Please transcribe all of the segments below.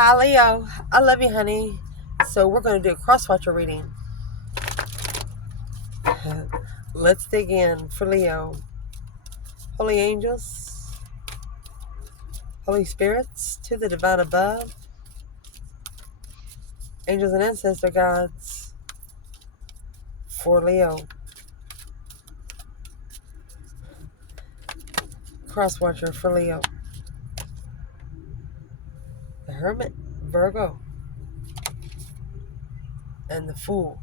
Hi, Leo. I love you, honey. So we're going to do a cross-watcher reading. Let's dig in for Leo. Holy angels, Holy spirits, to the divine above, angels and ancestor gods for Leo. Cross-watcher for Leo. The Hermit, Virgo, and the Fool.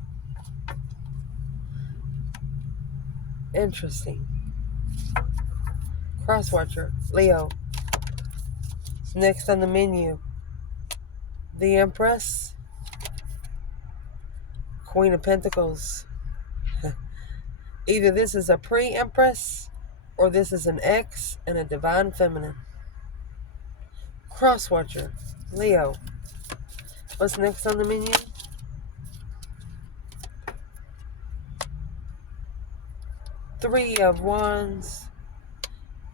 Interesting. Cross-watcher, Leo. Next on the menu, the Empress, Queen of Pentacles. Either this is a pre-Empress or this is an X and a Divine Feminine. Cross-watcher, Leo. What's next on the menu? Three of Wands,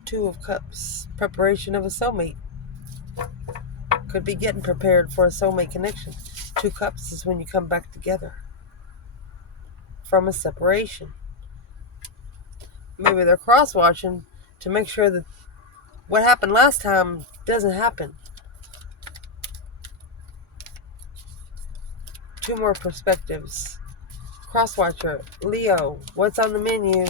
Two of Cups. Preparation of a soulmate. Could be getting prepared for a soulmate connection. Two Cups is when you come back together from a separation. Maybe they're cross-watching to make sure that what happened last time doesn't happen. Two more perspectives. Cross-watcher, Leo. What's on the menu?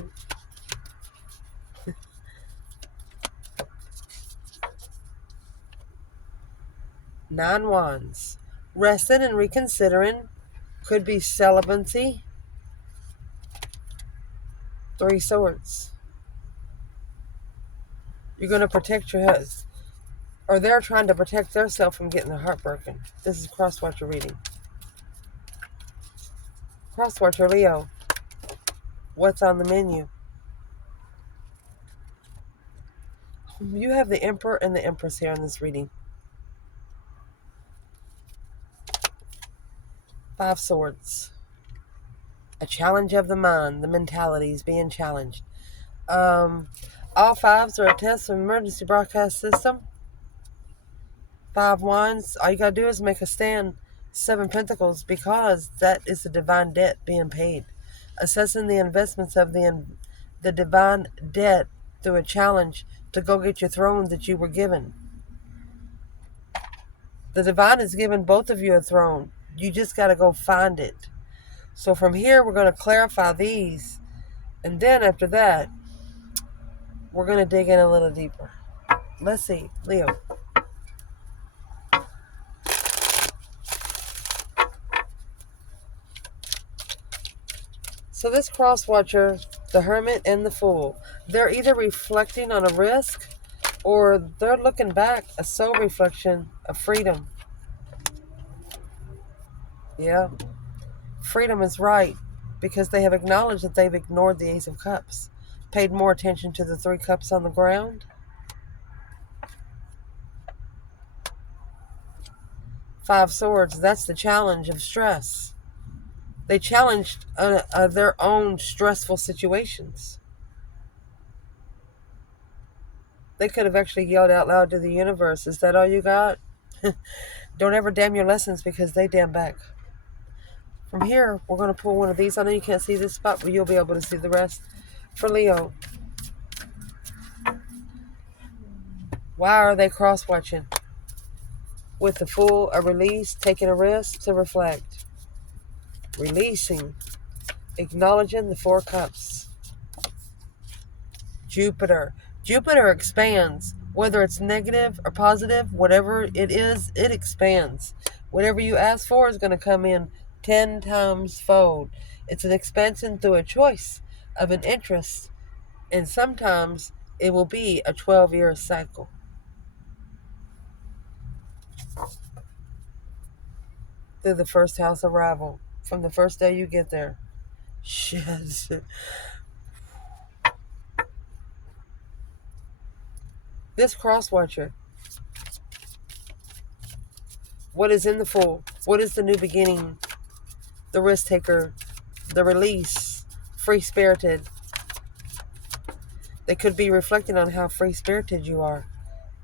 Nine Wands. Resting and reconsidering. Could be celibacy. Three Swords. You're going to protect your husband. Or they're trying to protect themselves from getting their heart broken. This is cross-watcher reading. Cross-watcher, Leo. What's on the menu? You have the Emperor and the Empress here in this reading. Five Swords. A challenge of the mind. The mentality is being challenged. All fives are a test of emergency broadcast system. Five Wands. All you got to do is make a stand. Seven Pentacles, because that is the divine debt being paid. Assessing the investments of the divine debt through a challenge to go get your throne that you were given. The divine has given both of you a throne. You just got to go find it. So from here, we're going to clarify these. And then after that, we're going to dig in a little deeper. Let's see, Leo. So this cross-watcher, the Hermit and the Fool, they're either reflecting on a risk or they're looking back, a soul reflection of freedom. Yeah. Freedom is right because they have acknowledged that they've ignored the Ace of Cups, paid more attention to the Three Cups on the ground. Five Swords, that's the challenge of stress. They challenged their own stressful situations. They could have actually yelled out loud to the universe, is that all you got? Don't ever damn your lessons because they damn back. From here, we're going to pull one of these. I know you can't see this spot, but you'll be able to see the rest. For Leo. Why are they cross-watching? With the Fool, a release, taking a risk to reflect. Releasing. Acknowledging the Four Cups. Jupiter. Jupiter expands. Whether it's negative or positive, whatever it is, it expands. Whatever you ask for is going to come in 10 times fold. It's an expansion through a choice of an interest, and sometimes it will be a 12-year cycle. Through the first house arrival, from the first day you get there. Shit. This cross-watcher, what is in the Fool? What is the new beginning? The risk taker, the release, free-spirited. They could be reflecting on how free-spirited you are.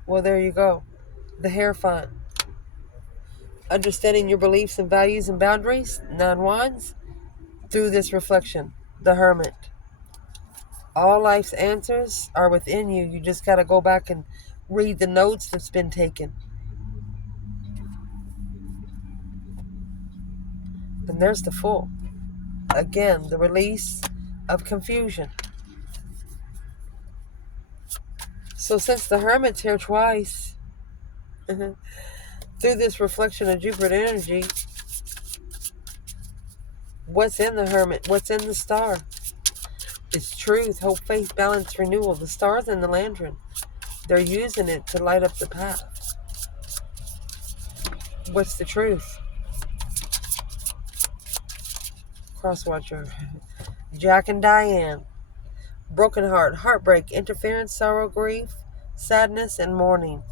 Well, there you go. The Hierophant. Understanding your beliefs and values and boundaries, 9 Wands, through this reflection, the Hermit. All life's answers are within you. You just got to go back and read the notes that's been taken. And there's the Fool. Again, the release of confusion. So since the Hermit's here twice, through this reflection of Jupiter energy, what's in the Hermit? What's in the Star? It's truth, hope, faith, balance, renewal. The Star's in the lantern. They're using it to light up the path. What's the truth? Crosswatcher. Jack and Diane. Broken heart, heartbreak, interference, sorrow, grief, sadness, and mourning.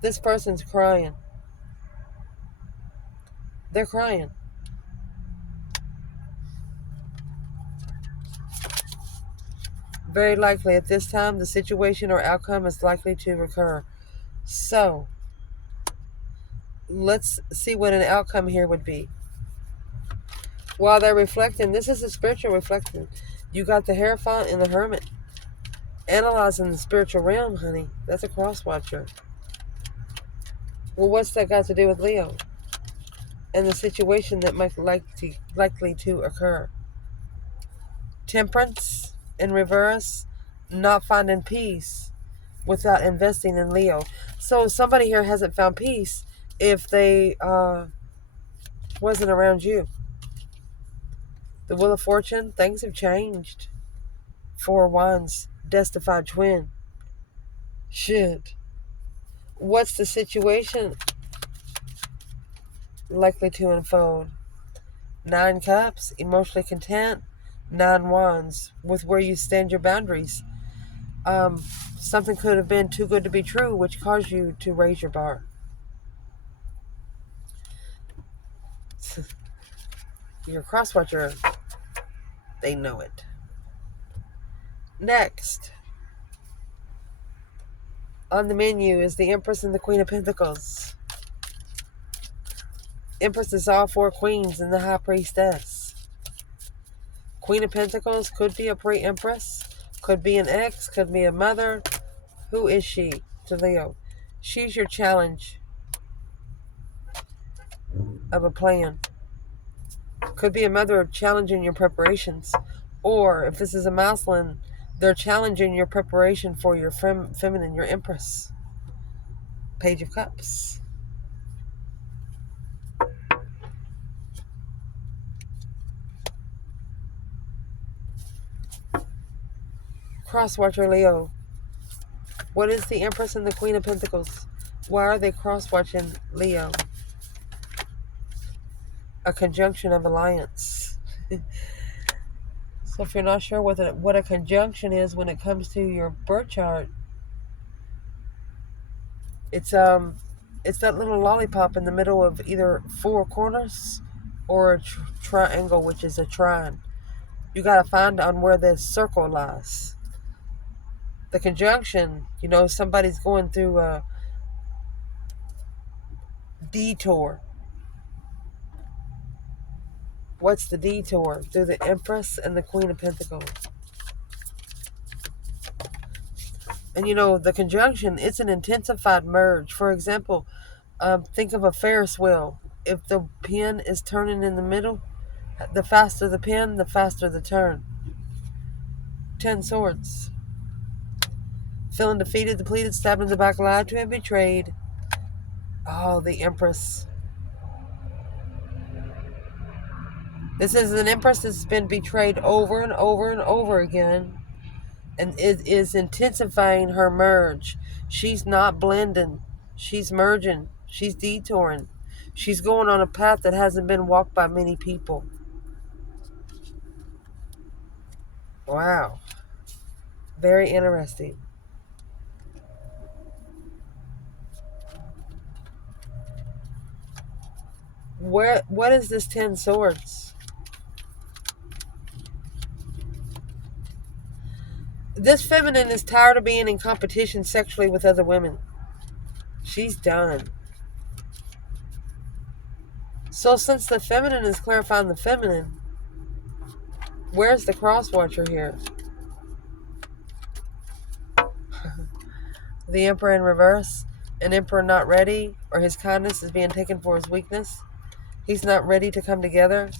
This person's crying. They're crying. Very likely at this time, the situation or outcome is likely to recur. So, let's see what an outcome here would be. While they're reflecting, this is a spiritual reflection. You got the Hierophant and the Hermit. Analyzing the spiritual realm, honey. That's a cross watcher. Well, what's that got to do with Leo? And the situation that might likely to occur. Temperance in reverse, not finding peace without investing in Leo. So somebody here hasn't found peace if they wasn't around you. The Wheel of Fortune, things have changed. 4 Wands, Destified Twin. Shit. What's the situation likely to unfold? 9 Cups, emotionally content. 9 Wands, with where you stand your boundaries. Something could have been too good to be true, which caused you to raise your bar. Your crosswatcher, they know it. Next, on the menu is the Empress and the Queen of Pentacles. Empress is all 4 queens and the High Priestess. Queen of Pentacles could be a pre-Empress, could be an ex, could be a mother. Who is she to Leo? She's your challenge of a plan. Could be a mother challenging your preparations. Or, if this is a masculine, they're challenging your preparation for your feminine, your Empress. Page of Cups. Crosswatcher Leo. What is the Empress and the Queen of Pentacles? Why are they cross-watching Leo? A conjunction of alliance. So if you're not sure what a conjunction is when it comes to your birth chart, it's that little lollipop in the middle of either 4 corners or a triangle, which is a trine. You got to find on where the circle lies. The conjunction, somebody's going through a detour. What's the detour? Through the Empress and the Queen of Pentacles. And the conjunction, it's an intensified merge. For example, think of a Ferris wheel. If the pin is turning in the middle, the faster the pin, the faster the turn. 10 Swords. Feeling defeated, depleted, stabbed in the back, lied to and betrayed. Oh, the Empress. This is an Empress that's been betrayed over and over and over again. And it is intensifying her merge. She's not blending. She's merging. She's detouring. She's going on a path that hasn't been walked by many people. Wow. Very interesting. What is this 10 Swords? This feminine is tired of being in competition sexually with other women. She's done. So since the feminine is clarifying the feminine, where's the cross watcher here? The Emperor in reverse. An emperor not ready, or his kindness is being taken for his weakness. He's not ready to come together.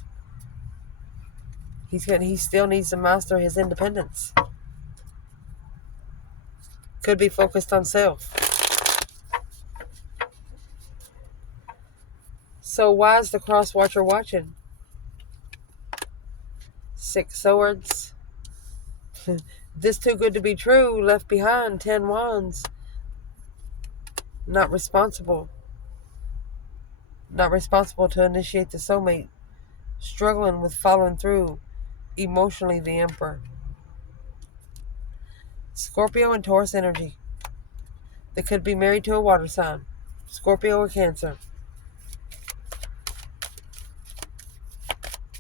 He still needs to master his independence. Could be focused on self. So why is the cross watcher watching? 6 swords. This too good to be true. Left behind. 10 wands. Not responsible. Not responsible to initiate the soulmate. Struggling with following through. Emotionally, the Emperor. Scorpio and Taurus energy. They could be married to a water sign. Scorpio or Cancer.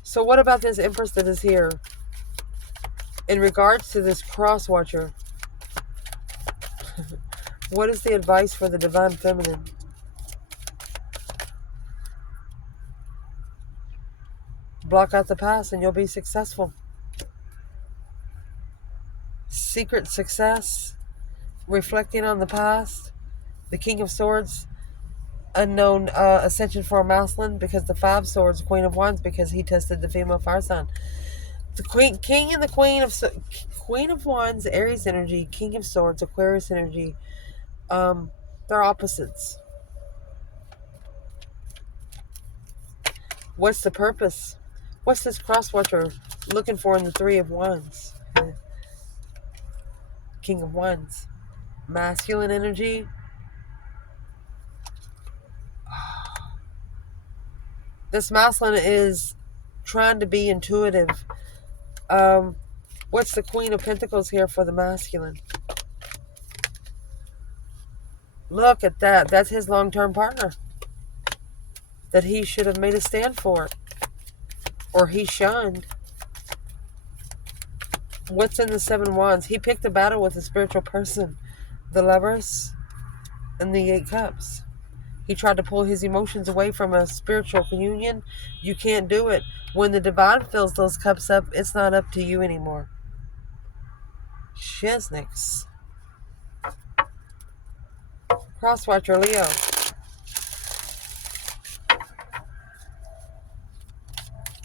So what about this Empress that is here? In regards to this cross watcher, what is the advice for the divine feminine? Block out the past and you'll be successful. Secret success. Reflecting on the past. The King of Swords. Unknown ascension for a masculine, because the 5 swords. Queen of Wands, because he tested the female fire sign. The King and the Queen of Wands, Aries energy. King of Swords, Aquarius energy. They're opposites. What's the purpose? What's this cross watcher looking for in the 3 of Wands? King of Wands. Masculine energy. This masculine is trying to be intuitive. What's the Queen of Pentacles here for the masculine? Look at that. That's his long-term partner that he should have made a stand for. Or he shunned. What's in the 7 wands? He picked a battle with a spiritual person. The Lovers and the 8 cups. He tried to pull his emotions away from a spiritual communion. You can't do it. When the divine fills those cups up, it's not up to you anymore. Shiznix. Crosswatcher Leo.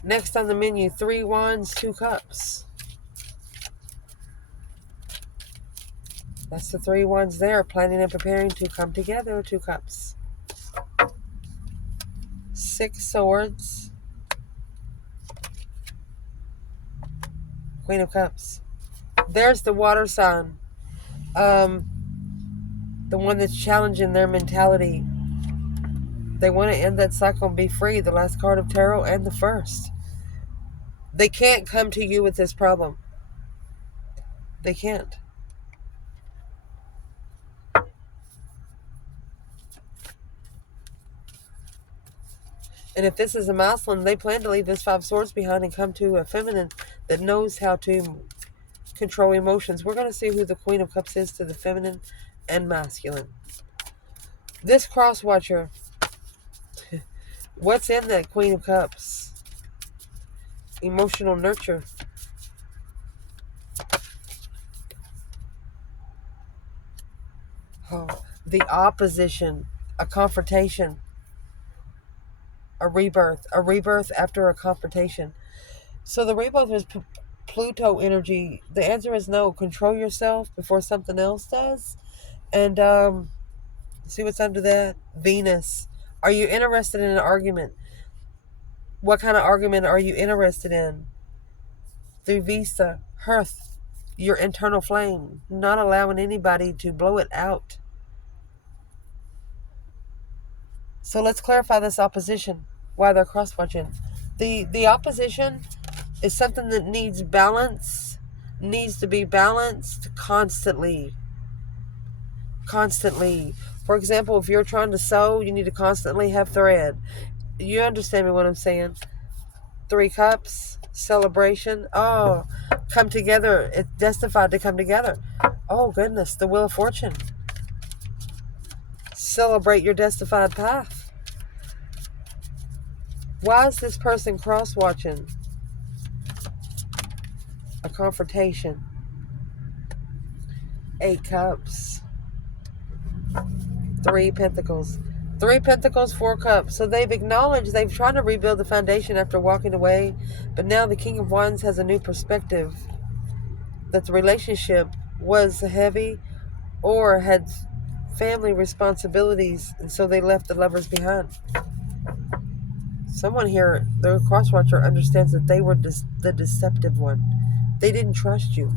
Next on the menu, 3 wands, 2 cups. That's the 3 wands there, planning and preparing to come together, 2 cups. 6 swords. Queen of Cups. There's the water sign. The one that's challenging their mentality. They want to end that cycle and be free. The last card of tarot and the first. They can't come to you with this problem. They can't. And if this is a masculine, they plan to leave this 5 swords behind and come to a feminine that knows how to control emotions. We're going to see who the Queen of Cups is to the feminine and masculine. This cross watcher, what's in that Queen of Cups? Emotional nurture. Oh, the opposition, a confrontation. A rebirth after a confrontation. So the rebirth is Pluto energy. The answer is no. Control yourself before something else does. And see what's under that? Venus. Are you interested in an argument? What kind of argument are you interested in? Through Visa, Hearth, your internal flame. Not allowing anybody to blow it out. So let's clarify this opposition, why they're cross-watching. The opposition is something that needs balance, needs to be balanced constantly. Constantly. For example, if you're trying to sew, you need to constantly have thread. You understand me what I'm saying? 3 cups, celebration. Oh, come together. It's destined to come together. Oh, goodness, the Wheel of Fortune. Celebrate your destined path. Why is this person cross-watching? A confrontation. 8 cups. 3 pentacles. 3 pentacles, 4 cups. So they've acknowledged they've tried to rebuild the foundation after walking away. But now the King of Wands has a new perspective. That the relationship was heavy or had family responsibilities. And so they left the lovers behind. Someone here, the cross-watcher, understands that they were the deceptive one. They didn't trust you.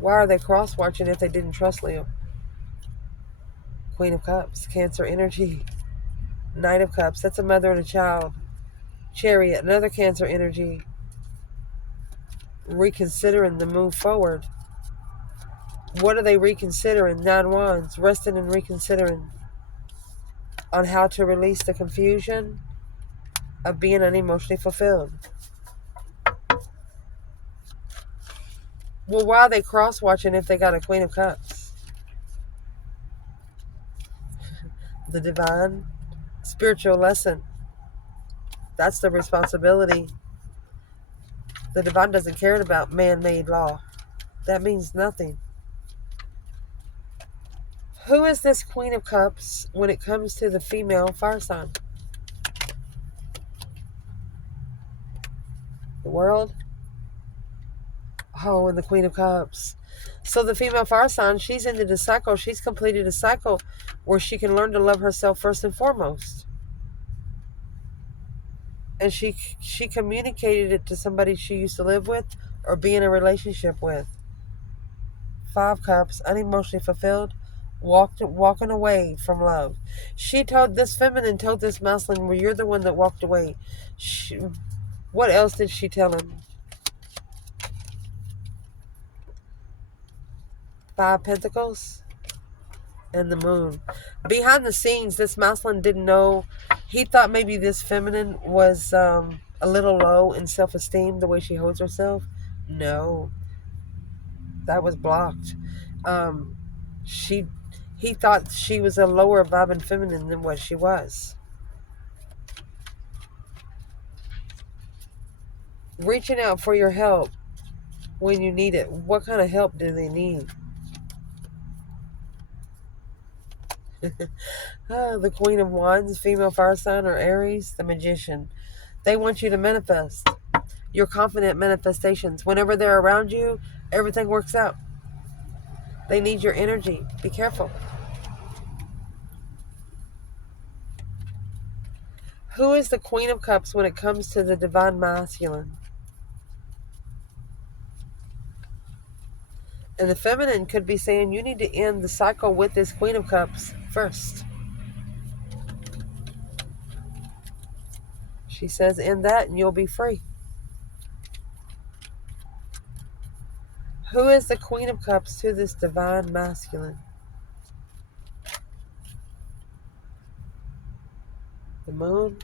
Why are they cross-watching if they didn't trust Leo? Queen of Cups, Cancer energy. Knight of Cups, that's a mother and a child. Chariot, another Cancer energy. Reconsidering the move forward. What are they reconsidering? 9 Wands, resting and reconsidering on how to release the confusion of being unemotionally fulfilled. Well, why are they cross-watching if they got a Queen of Cups? The divine spiritual lesson. That's the responsibility. The divine doesn't care about man-made law. That means nothing. Who is this Queen of Cups when it comes to the female fire sign? The World? Oh, and the Queen of Cups. So the female fire sign, she's into the cycle. She's completed a cycle where she can learn to love herself first and foremost. And she communicated it to somebody she used to live with or be in a relationship with. 5 Cups, unemotionally fulfilled, walking away from love. She told this feminine, told this masculine, well, you're the one that walked away. What else did she tell him? 5 Pentacles and the Moon. Behind the scenes, this masculine didn't know. He thought maybe this feminine was a little low in self-esteem, the way she holds herself. No, that was blocked. He thought she was a lower vibing feminine than what she was. Reaching out for your help when you need it. What kind of help do they need? The Queen of Wands, female fire sign, or Aries, the Magician. They want you to manifest. Your confident manifestations. Whenever they're around you, everything works out. They need your energy. Be careful. Who is the Queen of Cups when it comes to the divine masculine? And the feminine could be saying you need to end the cycle with this Queen of Cups first. She says end that and you'll be free. Who is the Queen of Cups to this divine masculine? The Moon.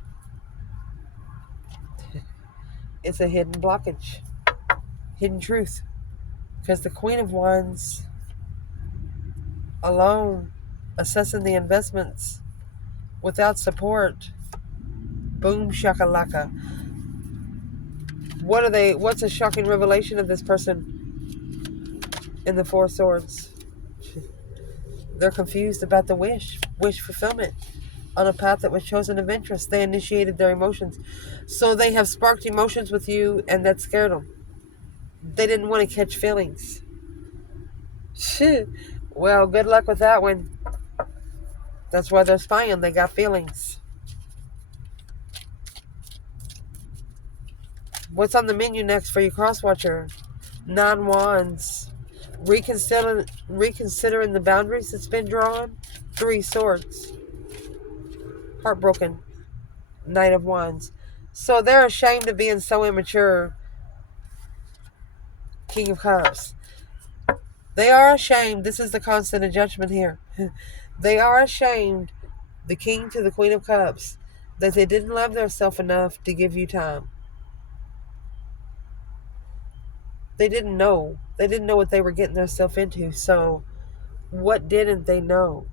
It's a hidden blockage. Hidden truth. Because the Queen of Wands alone, assessing the investments without support. Boom shakalaka. What's a shocking revelation of this person in the 4 Swords? They're confused about the wish fulfillment on a path that was chosen of interest. They initiated their emotions. So they have sparked emotions with you and that scared them. They didn't want to catch feelings. Well, good luck with that one. That's why they're spying. They got feelings. What's on the menu next for your crosswatcher? 9 Wands. Reconsidering the boundaries that's been drawn. 3 Swords. Heartbroken. Knight of Wands. So they're ashamed of being so immature. King of Cups. They are ashamed. This is the constant of judgment here. They are ashamed, the King to the Queen of Cups, that they didn't love themselves enough to give you time. They didn't know. They didn't know what they were getting themselves into. So what didn't they know?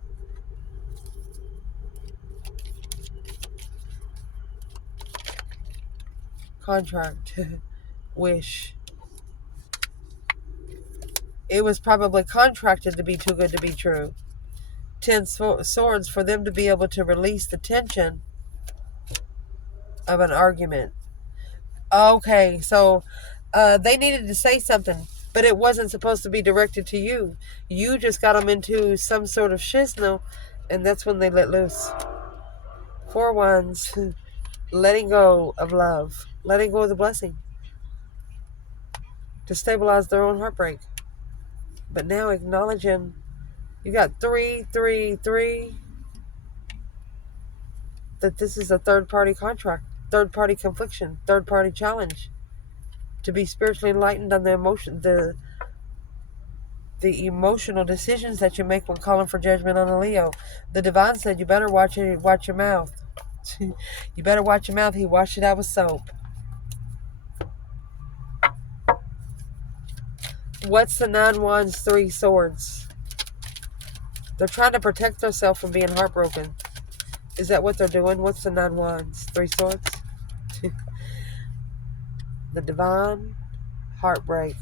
Contract. Wish. It was probably contracted to be too good to be true. 10 swords for them to be able to release the tension of an argument. Okay, so they needed to say something, but it wasn't supposed to be directed to you. You just got them into some sort of shiznle, and that's when they let loose. 4 wands, letting go of love, letting go of the blessing to stabilize their own heartbreak. But now acknowledging you got 333, that this is a third party contract, third party confliction, third party challenge to be spiritually enlightened on the emotional decisions that you make when calling for judgment on a Leo. The divine said you better watch your mouth. You better watch your mouth. He washed it out with soap. What's the 9 wands, 3 swords? They're trying to protect themselves from being heartbroken. Is that what they're doing? What's the 9 wands, 3 swords? The divine, heartbreak.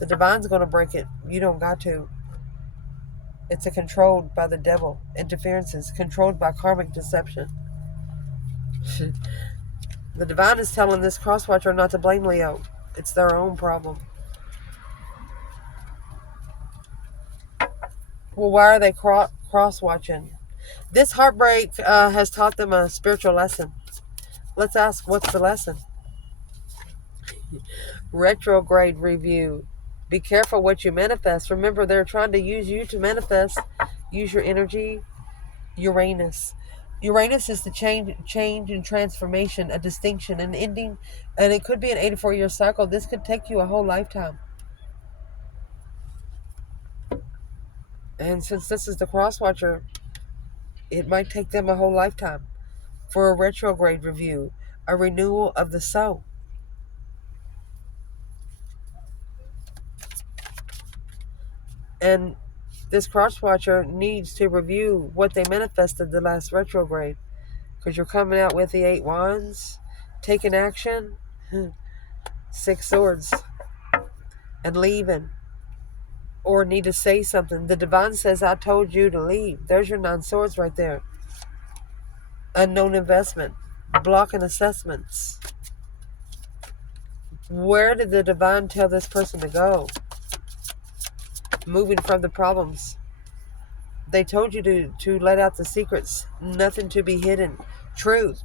The divine's going to break it. You don't got to. It's controlled by the devil. Interferences controlled by karmic deception. The divine is telling this cross-watcher not to blame Leo. It's their own problem. Well, why are they cross-watching? This heartbreak has taught them a spiritual lesson. Let's ask, what's the lesson? Retrograde review. Be careful what you manifest. Remember, they're trying to use you to manifest. Use your energy. Uranus. Uranus is the change and transformation, a distinction, an ending, and it could be an 84-year cycle. This could take you a whole lifetime. And since this is the crosswatcher, it might take them a whole lifetime for a retrograde review, a renewal of the soul. And this crosswatcher needs to review what they manifested the last retrograde, because you're coming out with the 8 wands, taking action, 6 swords, and leaving, or need to say something. The divine says, I told you to leave. There's your 9 swords right there. Unknown investment, blocking assessments. Where did the divine tell this person to go? Moving from the problems. They told you to let out the secrets. Nothing to be hidden. Truth.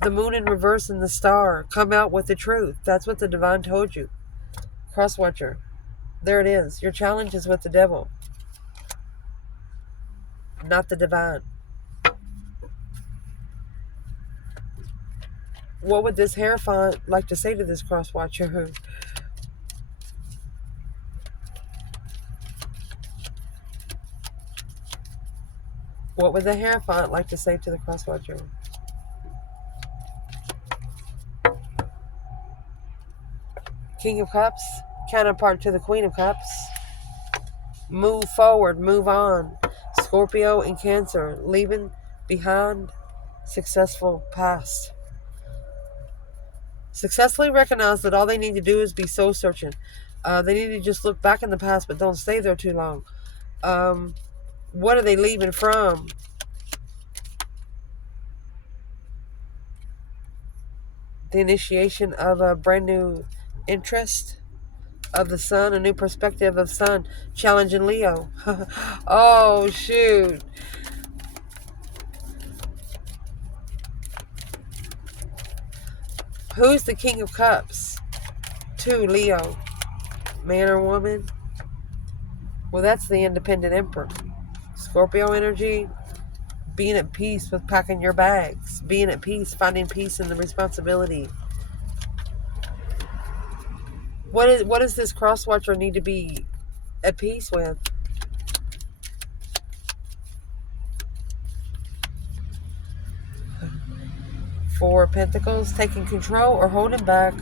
The moon in reverse and the star. Come out with the truth. That's what the divine told you. Crosswatcher. There it is. Your challenge is with the devil, not the divine. What would this Hierophant like to say to this crosswatcher? What would the Hierophant like to say to the crosswatcher? King of Cups, counterpart to the Queen of Cups. Move forward, move on. Scorpio and Cancer, leaving behind successful past. Successfully recognize that all they need to do is be soul searching. They need to just look back in the past, but don't stay there too long. What are they leaving from? The initiation of a brand new interest of the sun, a new perspective of sun, challenging Leo. Oh, shoot. Who's the King of Cups? 2, Leo. Man or woman? Well, that's the independent emperor. Scorpio energy, being at peace with packing your bags, being at peace, finding peace in the responsibility. What does this crosswatcher need to be at peace with? 4 of Pentacles, taking control or holding back.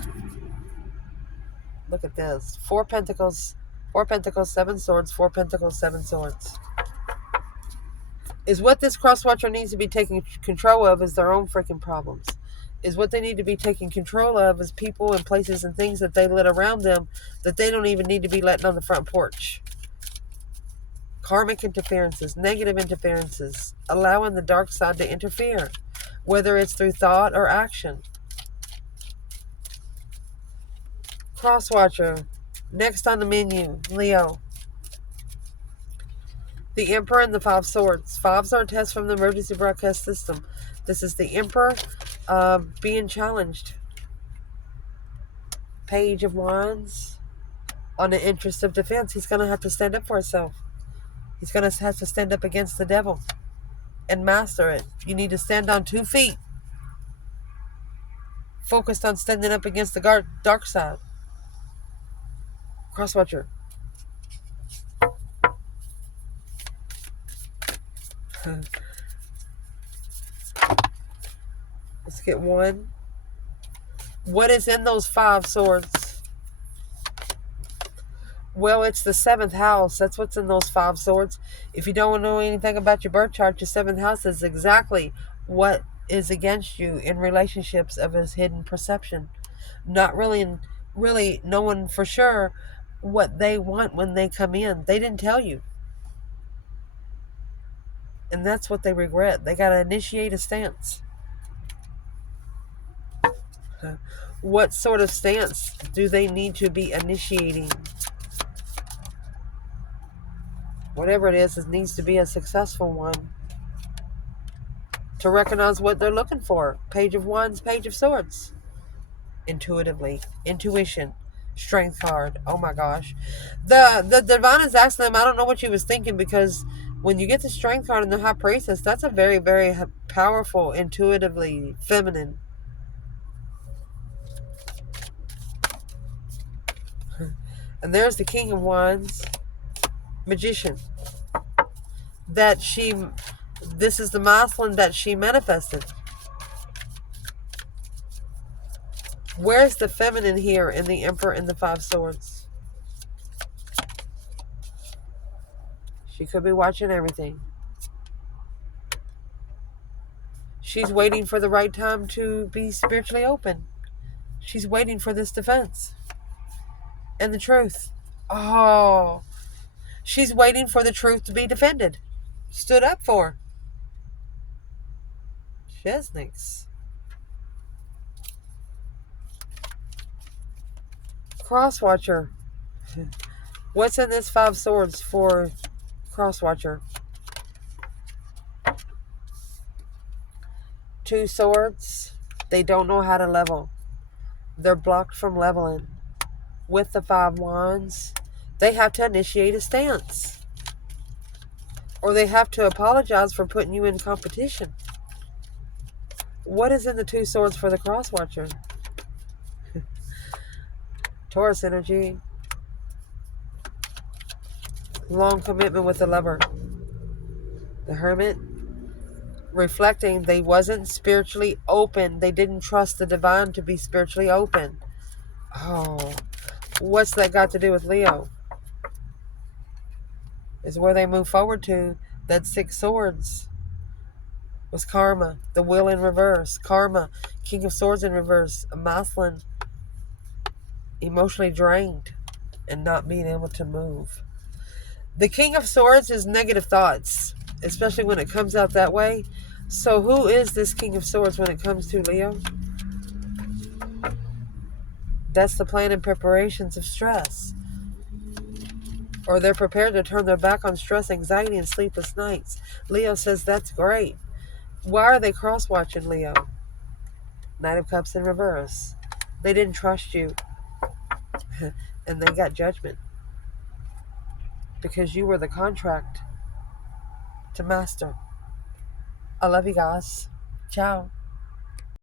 Look at this. 4 Pentacles, 7 Swords, 4 Pentacles, 7 Swords. Is what this cross watcher needs to be taking control of is their own freaking problems. Is what they need to be taking control of is people and places and things that they let around them that they don't even need to be letting on the front porch. Karmic interferences, negative interferences, allowing the dark side to interfere, whether it's through thought or action. Cross watcher. Next on the menu, Leo. The Emperor and the 5 Swords. Fives are a test from the emergency broadcast system. This is the Emperor being challenged. Page of Wands. On the interest of defense, he's going to have to stand up for himself. He's going to have to stand up against the devil and master it. You need to stand on 2 feet. Focused on standing up against the dark side. Crosswatcher. Let's get one. What is in those 5 swords? Well, it's the 7th house. That's what's in those 5 swords. If you don't know anything about your birth chart, your 7th house is exactly what is against you in relationships of his hidden perception. Not really knowing for sure what they want when they come in. They didn't tell you. And that's what they regret. They got to initiate a stance. What sort of stance do they need to be initiating? Whatever it is, it needs to be a successful one. To recognize what they're looking for. Page of Wands, Page of Swords. Intuitively. Intuition. Strength card. Oh my gosh. The divine is asking them, I don't know what you was thinking, because when you get the strength card in the High Priestess, that's a very, very powerful, intuitively feminine. And there's the King of Wands. Magician. This is the masculine that she manifested. Where's the feminine here in the Emperor and the 5 Swords? She could be watching everything. She's waiting for the right time to be spiritually open. She's waiting for this defense. And the truth. Oh. She's waiting for the truth to be defended. Stood up for. Chesnicks. Crosswatcher. What's in this 5 Swords for Crosswatcher? 2 Swords. They don't know how to level. They're blocked from leveling. With the 5 Wands, they have to initiate a stance. Or they have to apologize for putting you in competition. What is in the 2 Swords for the Crosswatcher? Taurus energy. Long commitment with the Lover. The Hermit. Reflecting they wasn't spiritually open. They didn't trust the divine to be spiritually open. Oh, what's that got to do with Leo? Is where they move forward to. That 6 Swords was karma. The Wheel in reverse. Karma. King of Swords in reverse. A masculine. Emotionally drained. And not being able to move. The King of Swords is negative thoughts. Especially when it comes out that way. So who is this King of Swords when it comes to Leo? That's the plan and preparations of stress. Or they're prepared to turn their back on stress, anxiety, and sleepless nights. Leo says that's great. Why are they cross-watching, Leo? Knight of Cups in reverse. They didn't trust you. And they got judgment. Because you were the contract to master. I love you guys. Ciao.